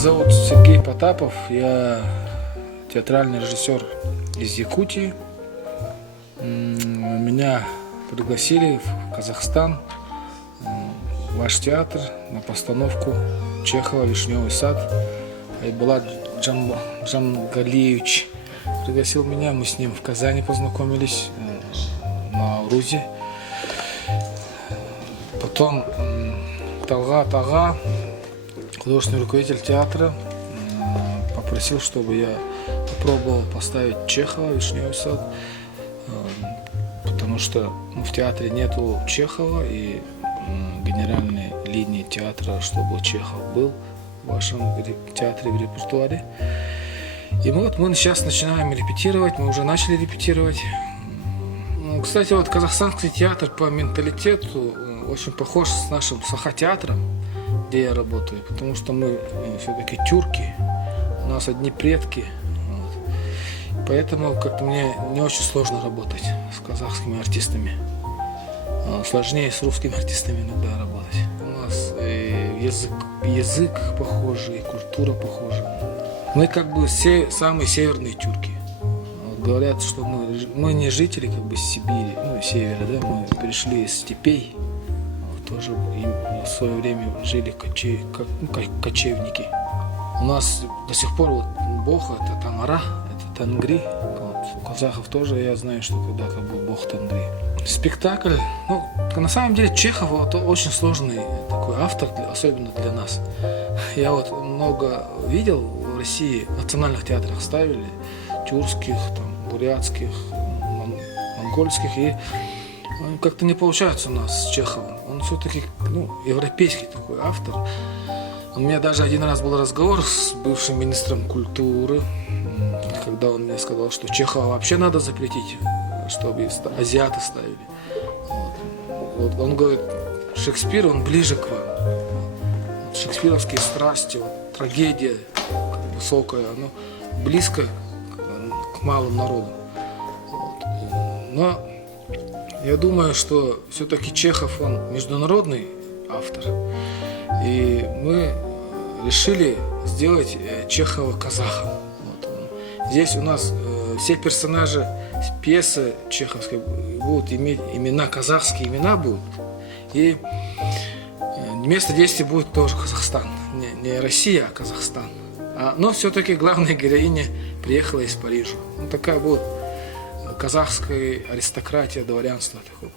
зовут Сергей Потапов, я театральный режиссер из Якутии. Меня пригласили в Казахстан, в ваш театр, на постановку Чехова «Вишневый сад». Айбулат Джамгалиевич пригласил меня, мы с ним в Казани познакомились, на Урузе. Потом Талгат Ага, художественный руководитель театра, попросил, чтобы я попробовал поставить Чехова «Вишневый сад», потому что в театре нету Чехова, и генеральной линии театра, чтобы Чехов был в вашем театре, в репертуаре. И мы сейчас начинаем репетировать, мы уже начали репетировать. Кстати, казахстанский театр по менталитету очень похож с нашим Саха-театром, где я работаю, потому что мы все-таки тюрки, у нас одни предки. Поэтому как-то мне не очень сложно работать с казахскими артистами. Сложнее с русскими артистами иногда работать. У нас язык похожий, культура похожа. Мы самые северные тюрки. Говорят, что мы не жители Сибири, севера, да, мы пришли из степей. Тоже в свое время жили кочевники. У нас до сих пор бог это Тангара, это Тангри. У казахов тоже я знаю, что когда-то был бог Тангри. Спектакль, на самом деле Чехов это очень сложный такой автор, особенно для нас. Я много видел в России, в национальных театрах ставили, тюркских, бурятских, монгольских, и как-то не получается у нас с Чеховым. Он все-таки европейский такой автор. У меня даже один раз был разговор с бывшим министром культуры, когда он мне сказал, что Чехова вообще надо запретить, чтобы азиаты ставили. Он говорит, Шекспир, он ближе к вам. Шекспировские страсти, трагедия высокая, оно близко к малым народам. Но я думаю, что все-таки Чехов, он международный автор. И мы решили сделать Чехова казахом. Здесь у нас все персонажи пьесы чеховской будут иметь имена, казахские имена будут. И место действия будет тоже Казахстан. Не Россия, а Казахстан. Но все-таки главная героиня приехала из Парижа. Такая будет казахская аристократия, дворянство такое.